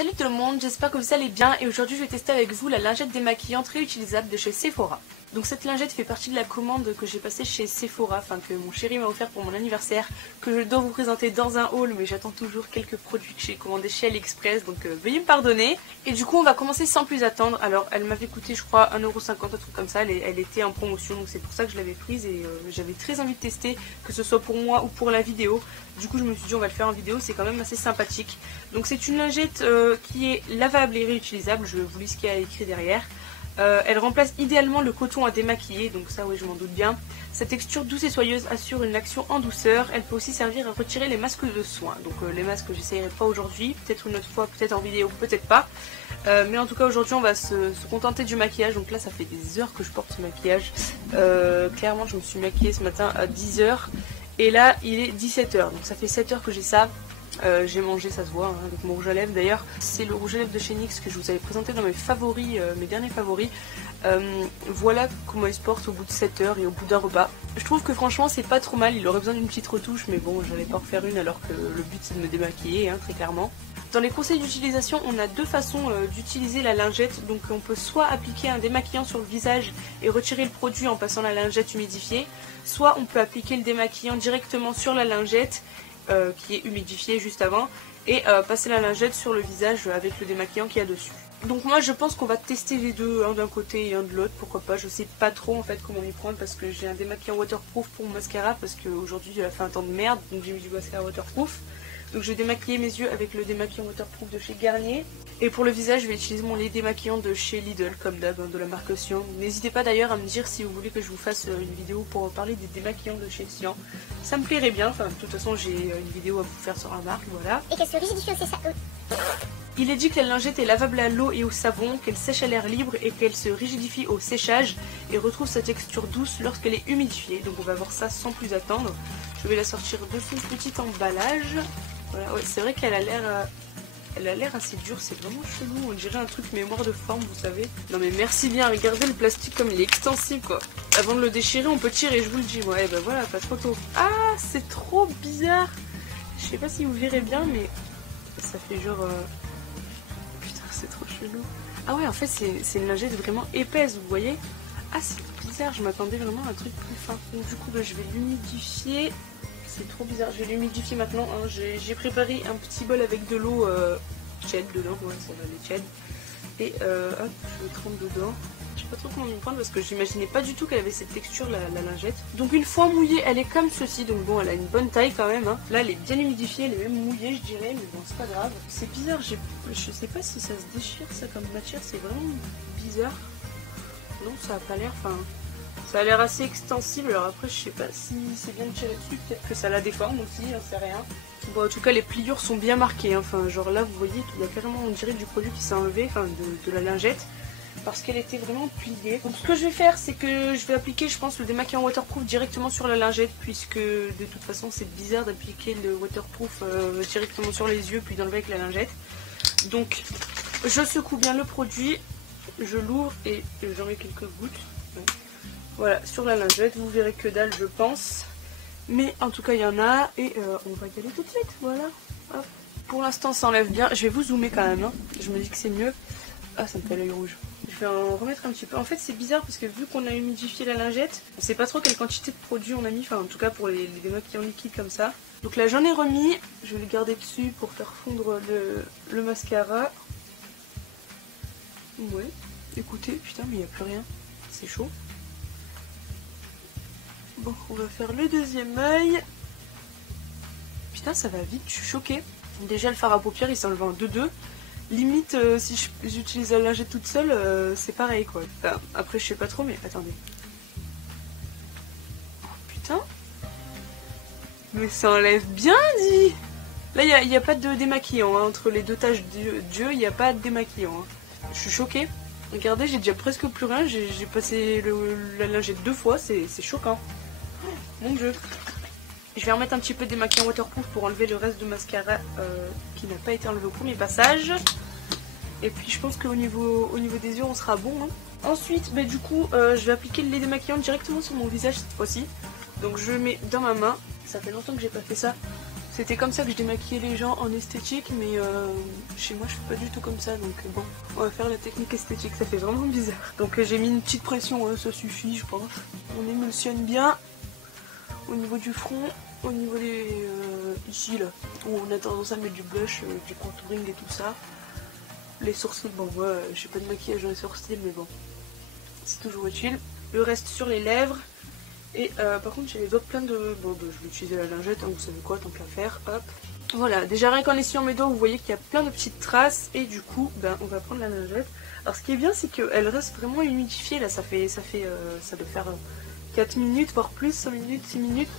Salut tout le monde, j'espère que vous allez bien et aujourd'hui je vais tester avec vous la lingette démaquillante réutilisable de chez Sephora. Donc cette lingette fait partie de la commande que j'ai passée chez Sephora, enfin que mon chéri m'a offert pour mon anniversaire, que je dois vous présenter dans un haul, mais j'attends toujours quelques produits que j'ai commandés chez AliExpress, donc veuillez me pardonner. Et du coup on va commencer sans plus attendre. Alors elle m'avait coûté je crois 1,50€, un truc comme ça, elle était en promotion, donc c'est pour ça que je l'avais prise et j'avais très envie de tester, que ce soit pour moi ou pour la vidéo. Du coup je me suis dit on va le faire en vidéo, c'est quand même assez sympathique. Donc c'est une lingette qui est lavable et réutilisable, je vous lis ce qu'il y a écrit derrière. Elle remplace idéalement le coton à démaquiller, donc ça oui je m'en doute bien. Sa texture douce et soyeuse assure une action en douceur. Elle peut aussi servir à retirer les masques de soins. Donc les masques j'essayerai pas aujourd'hui, peut-être une autre fois, peut-être en vidéo, peut-être pas. Mais en tout cas aujourd'hui on va se contenter du maquillage. Donc là ça fait des heures que je porte ce maquillage. Clairement je me suis maquillée ce matin à 10h. Et là il est 17h, donc ça fait 7 heures que j'ai ça. J'ai mangé, ça se voit, hein, avec mon rouge à lèvres d'ailleurs. C'est le rouge à lèvres de chez NYX que je vous avais présenté dans mes favoris, mes derniers favoris. Voilà comment il se porte au bout de 7 heures et au bout d'un repas. Je trouve que franchement c'est pas trop mal, il aurait besoin d'une petite retouche, mais bon j'allais pas en refaire une alors que le but c'est de me démaquiller, hein, très clairement. Dans les conseils d'utilisation, on a deux façons d'utiliser la lingette. Donc on peut soit appliquer un démaquillant sur le visage et retirer le produit en passant la lingette humidifiée, soit on peut appliquer le démaquillant directement sur la lingette qui est humidifiée juste avant et passer la lingette sur le visage avec le démaquillant qu'il y a dessus. Donc moi je pense qu'on va tester les deux, un d'un côté et un de l'autre, pourquoi pas, je sais pas trop en fait comment y prendre parce que j'ai un démaquillant waterproof pour mon mascara parce qu'aujourd'hui il a fait un temps de merde donc j'ai mis du mascara waterproof. Donc je vais démaquiller mes yeux avec le démaquillant waterproof de chez Garnier. Et pour le visage je vais utiliser mon lait démaquillant de chez Lidl comme d'hab, hein, de la marque Sian. N'hésitez pas d'ailleurs à me dire si vous voulez que je vous fasse une vidéo pour parler des démaquillants de chez Sian. Ça me plairait bien, enfin de toute façon j'ai une vidéo à vous faire sur la marque, voilà. Et qu'elle se rigidifie au séchage. Il est dit que la lingette est lavable à l'eau et au savon, qu'elle sèche à l'air libre et qu'elle se rigidifie au séchage et retrouve sa texture douce lorsqu'elle est humidifiée. Donc on va voir ça sans plus attendre. Je vais la sortir de son petit emballage. Voilà, ouais, c'est vrai qu'elle a l'air assez dure, c'est vraiment chelou, on dirait un truc mémoire de forme, vous savez. Non mais merci bien, regardez le plastique comme il est extensible quoi. Avant de le déchirer, on peut tirer, je vous le dis. Ouais, bah voilà, pas trop tôt. Ah, c'est trop bizarre. Je sais pas si vous verrez bien, mais ça fait genre... Putain, c'est trop chelou. Ah ouais, en fait, c'est une lingette vraiment épaisse, vous voyez. Ah, c'est bizarre, je m'attendais vraiment à un truc plus fin. Donc du coup, bah, je vais l'humidifier. C'est trop bizarre, je vais l'humidifier maintenant, hein. J'ai préparé un petit bol avec de l'eau tiède dedans, ouais ça va, les tièdes. Et hop, je le trempe dedans. Je sais pas trop comment m'y prendre parce que j'imaginais pas du tout qu'elle avait cette texture la lingette. Donc une fois mouillée, elle est comme ceci, donc bon elle a une bonne taille quand même, hein. Là elle est bien humidifiée, elle est même mouillée je dirais, mais bon c'est pas grave. C'est bizarre, je sais pas si ça se déchire ça comme matière, c'est vraiment bizarre. Non ça a pas l'air, enfin... Ça a l'air assez extensible, alors après je sais pas si c'est bien de tirer dessus, peut-être que ça la déforme aussi, j'en sais rien. Bon en tout cas les pliures sont bien marquées, hein. Enfin genre là vous voyez il y a carrément on dirait du produit qui s'est enlevé, enfin de la lingette, parce qu'elle était vraiment pliée. Donc ce que je vais faire c'est que je vais appliquer je pense le démaquillant waterproof directement sur la lingette, puisque de toute façon c'est bizarre d'appliquer le waterproof directement sur les yeux puis d'enlever avec la lingette. Donc je secoue bien le produit, je l'ouvre et j'en mets quelques gouttes. Ouais. Voilà, sur la lingette, vous verrez que dalle je pense. Mais en tout cas il y en a et on va y aller tout de suite, voilà. Hop. Pour l'instant ça enlève bien, je vais vous zoomer quand même, hein. Je me dis que c'est mieux. Ah ça me fait l'œil rouge. Je vais en remettre un petit peu. En fait c'est bizarre parce que vu qu'on a humidifié la lingette, on sait pas trop quelle quantité de produit on a mis, enfin en tout cas pour les démaquillants liquides comme ça. Donc là j'en ai remis, je vais le garder dessus pour faire fondre le mascara. Ouais, écoutez, putain mais il n'y a plus rien, c'est chaud. Bon, on va faire le deuxième œil. Putain, ça va vite, je suis choquée. Déjà, le fard à paupières, il s'enlève en 2-2. Limite, si j'utilise la lingette toute seule, c'est pareil, quoi. Enfin, après, je sais pas trop, mais attendez. Oh, putain. Mais ça enlève bien, dit. Là, il n'y a pas de démaquillant, hein. Entre les deux taches d'yeux, il n'y a pas de démaquillant, hein. Je suis choquée. Regardez, j'ai déjà presque plus rien. J'ai passé la lingette 2 fois, c'est choquant. Mon dieu. Je vais remettre un petit peu de démaquillant waterproof pour enlever le reste de mascara qui n'a pas été enlevé au premier passage. Et puis je pense qu'au niveau des yeux on sera bon, hein. Ensuite bah, du coup je vais appliquer le lait démaquillant directement sur mon visage cette fois-ci. Donc je le mets dans ma main. Ça fait longtemps que j'ai pas fait ça. C'était comme ça que je démaquillais les gens en esthétique, mais chez moi je fais pas du tout comme ça, donc bon, on va faire la technique esthétique, ça fait vraiment bizarre. Donc j'ai mis une petite pression, ça suffit je pense. On émulsionne bien au niveau du front, au niveau des... ici là, où on a tendance à mettre du blush, du contouring et tout ça. Les sourcils, bon moi j'ai pas de maquillage dans les sourcils, mais bon, c'est toujours utile. Le reste sur les lèvres. Et par contre j'ai les doigts pleins de... Bon bah, je vais utiliser la lingette, hein, vous savez quoi, tant qu'à faire, hop. Voilà, déjà rien qu'en essuyant mes doigts vous voyez qu'il y a plein de petites traces et du coup ben, on va prendre la lingette. Alors ce qui est bien c'est qu'elle reste vraiment humidifiée là, ça doit faire 4 minutes voire plus, 5 minutes, 6 minutes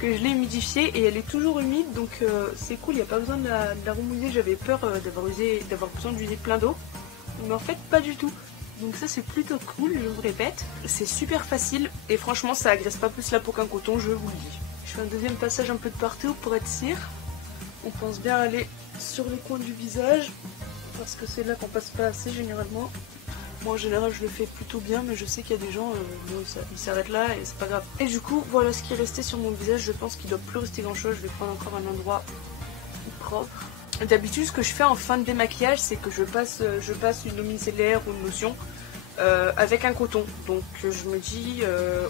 que je l'ai humidifiée et elle est toujours humide donc c'est cool, il n'y a pas besoin de la remouiller, j'avais peur d'avoir besoin d'user plein d'eau, mais en fait pas du tout. Donc ça c'est plutôt cool, je vous répète. C'est super facile et franchement ça agresse pas plus la peau qu'un coton, je vous le dis. Je fais un deuxième passage un peu de partout pour être sûr. On pense bien aller sur les coins du visage parce que c'est là qu'on passe pas assez généralement. Moi en général je le fais plutôt bien mais je sais qu'il y a des gens, ils s'arrêtent là et c'est pas grave. Et du coup voilà ce qui est resté sur mon visage, je pense qu'il doit plus rester grand chose. Je vais prendre encore un endroit propre. D'habitude ce que je fais en fin de démaquillage c'est que je passe une eau micellaire ou une lotion avec un coton. Donc je me dis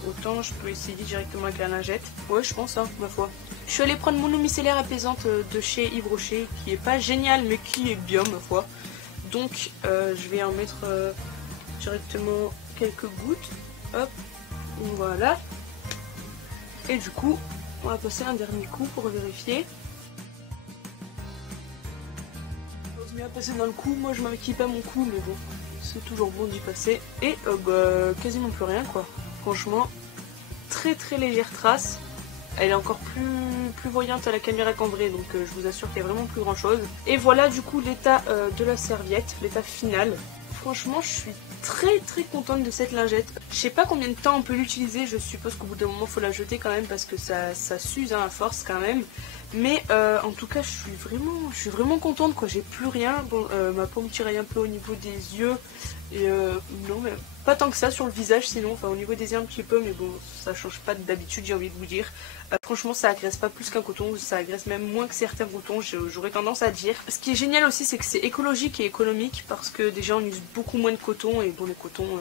autant je peux essayer directement avec la lingette. Ouais je pense hein, ma foi. Je suis allée prendre mon eau micellaire apaisante de chez Yves Rocher qui est pas géniale mais qui est bien ma foi. Donc je vais en mettre directement quelques gouttes. Hop, voilà. Et du coup on va passer un dernier coup pour vérifier. À passer dans le cou, moi je m'inquiète pas mon cou mais bon c'est toujours bon d'y passer et quasiment plus rien quoi, franchement très très légère trace, elle est encore plus voyante à la caméra qu'en vrai donc je vous assure qu'il y a vraiment plus grand chose. Et voilà du coup l'état de la serviette, l'état final. Franchement je suis très très contente de cette lingette. Je sais pas combien de temps on peut l'utiliser, je suppose qu'au bout d'un moment faut la jeter quand même parce que ça s'use hein, à force quand même. Mais en tout cas je suis vraiment contente quoi, j'ai plus rien. Bon ma peau me tiraille un peu au niveau des yeux et non mais pas tant que ça sur le visage sinon, enfin au niveau des yeux un petit peu mais bon ça change pas d'habitude j'ai envie de vous dire. Franchement ça agresse pas plus qu'un coton, ça agresse même moins que certains cotons j'aurais tendance à dire. Ce qui est génial aussi c'est que c'est écologique et économique parce que déjà on use beaucoup moins de coton et bon les cotons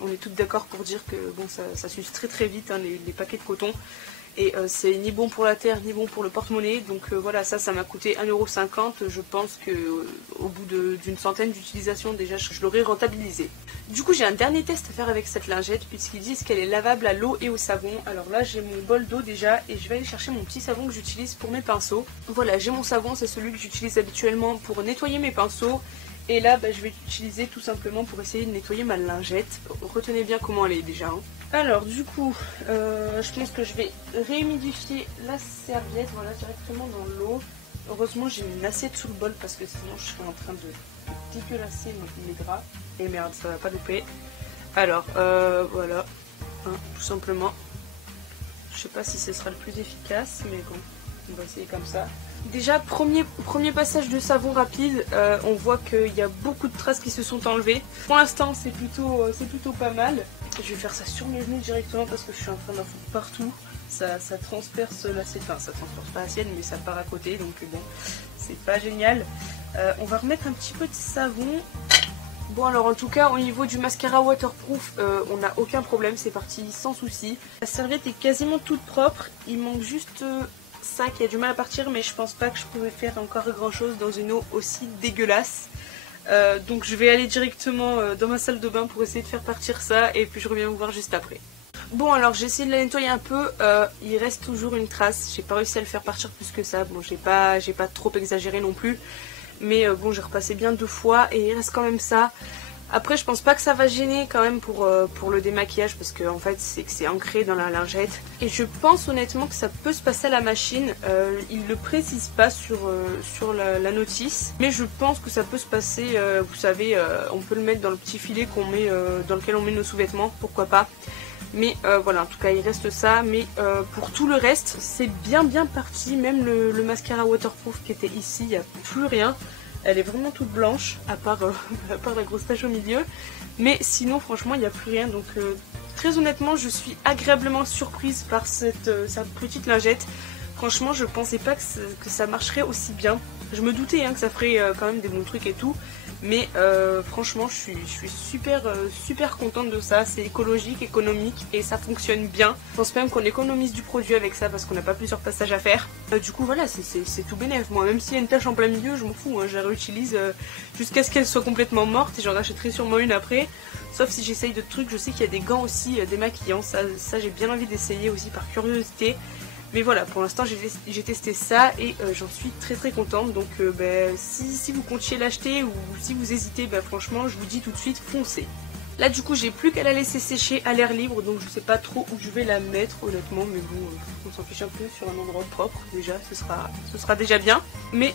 on est toutes d'accord pour dire que bon ça s'use très très vite hein, les paquets de coton. Et c'est ni bon pour la terre ni bon pour le porte-monnaie donc voilà ça m'a coûté 1,50 €. Je pense que au bout d'une centaine d'utilisations déjà je l'aurais rentabilisé. Du coup j'ai un dernier test à faire avec cette lingette puisqu'ils disent qu'elle est lavable à l'eau et au savon. Alors là j'ai mon bol d'eau déjà et je vais aller chercher mon petit savon que j'utilise pour mes pinceaux. Voilà j'ai mon savon, c'est celui que j'utilise habituellement pour nettoyer mes pinceaux. Et là je vais l'utiliser tout simplement pour essayer de nettoyer ma lingette. Retenez bien comment elle est déjà hein. Alors du coup je pense que je vais réhumidifier la serviette voilà, directement dans l'eau. Heureusement j'ai mis une assiette sous le bol parce que sinon je serais en train de dégueulasser mes draps. Et merde ça va pas louper. Alors voilà hein, tout simplement. Je sais pas si ce sera le plus efficace mais bon on va essayer comme ça. Déjà premier passage de savon rapide, on voit qu'il y a beaucoup de traces qui se sont enlevées. Pour l'instant c'est plutôt pas mal. Je vais faire ça sur mes genoux directement parce que je suis en train d'en foutre partout. Ça transperce l'assiette, enfin ça transperce pas l'assiette mais ça part à côté donc bon c'est pas génial. On va remettre un petit peu de savon. Bon alors en tout cas au niveau du mascara waterproof on n'a aucun problème, c'est parti sans souci. La serviette est quasiment toute propre, il manque juste ça qui a du mal à partir mais je pense pas que je pourrais faire encore grand chose dans une eau aussi dégueulasse. Donc je vais aller directement dans ma salle de bain pour essayer de faire partir ça et puis je reviens vous voir juste après. Bon alors j'ai essayé de la nettoyer un peu, il reste toujours une trace, j'ai pas réussi à le faire partir plus que ça, bon j'ai pas trop exagéré non plus, mais bon j'ai repassé bien 2 fois et il reste quand même ça. Après je pense pas que ça va gêner quand même pour le démaquillage parce que en fait c'est ancré dans la lingette. Et je pense honnêtement que ça peut se passer à la machine, il le précise pas sur la notice. Mais je pense que ça peut se passer, vous savez on peut le mettre dans le petit filet qu'on met, dans lequel on met nos sous-vêtements, pourquoi pas. Mais voilà en tout cas il reste ça, mais pour tout le reste c'est bien parti, même le mascara waterproof qui était ici, il n'y a plus rien. Elle est vraiment toute blanche, à part la grosse tache au milieu. Mais sinon, franchement, il n'y a plus rien. Donc, très honnêtement, je suis agréablement surprise par cette petite lingette. Franchement, je pensais pas que ça marcherait aussi bien. Je me doutais hein, que ça ferait quand même des bons trucs et tout. Mais franchement, je suis super contente de ça. C'est écologique, économique et ça fonctionne bien. Je pense même qu'on économise du produit avec ça parce qu'on n'a pas plusieurs passages à faire. Du coup, voilà, c'est tout bénef. Moi, même s'il y a une tache en plein milieu, je m'en fous. Hein, je la réutilise jusqu'à ce qu'elle soit complètement morte et j'en achèterai sûrement une après. Sauf si j'essaye d'autres trucs. Je sais qu'il y a des gants aussi démaquillants. Ça j'ai bien envie d'essayer aussi par curiosité. Mais voilà, pour l'instant j'ai testé ça et j'en suis très contente. Donc si vous comptiez l'acheter ou si vous hésitez, franchement je vous dis tout de suite foncez. Là du coup j'ai plus qu'à la laisser sécher à l'air libre, donc je sais pas trop où je vais la mettre honnêtement, mais bon on s'en fiche un peu, sur un endroit propre déjà, ce sera déjà bien. Mais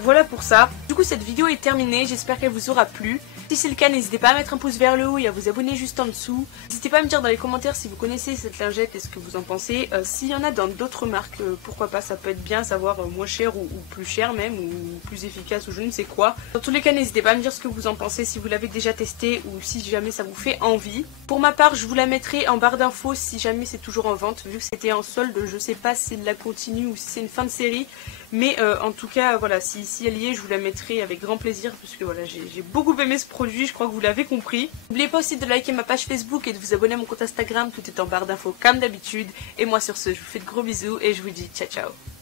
voilà pour ça. Du coup cette vidéo est terminée, j'espère qu'elle vous aura plu. Si c'est le cas, n'hésitez pas à mettre un pouce vers le haut et à vous abonner juste en dessous. N'hésitez pas à me dire dans les commentaires si vous connaissez cette lingette et ce que vous en pensez. S'il y en a dans d'autres marques, pourquoi pas, ça peut être bien, savoir moins cher ou plus cher même, ou plus efficace ou je ne sais quoi. Dans tous les cas, n'hésitez pas à me dire ce que vous en pensez, si vous l'avez déjà testé ou si jamais ça vous fait envie. Pour ma part, je vous la mettrai en barre d'infos si jamais c'est toujours en vente, vu que c'était en solde. Je sais pas si c'est de la continue ou si c'est une fin de série. Mais en tout cas, voilà, si elle y est, je vous la mettrai avec grand plaisir, parce que voilà, j'ai beaucoup aimé ce produit, je crois que vous l'avez compris. N'oubliez pas aussi de liker ma page Facebook et de vous abonner à mon compte Instagram, tout est en barre d'infos comme d'habitude. Et moi sur ce, je vous fais de gros bisous et je vous dis ciao ciao.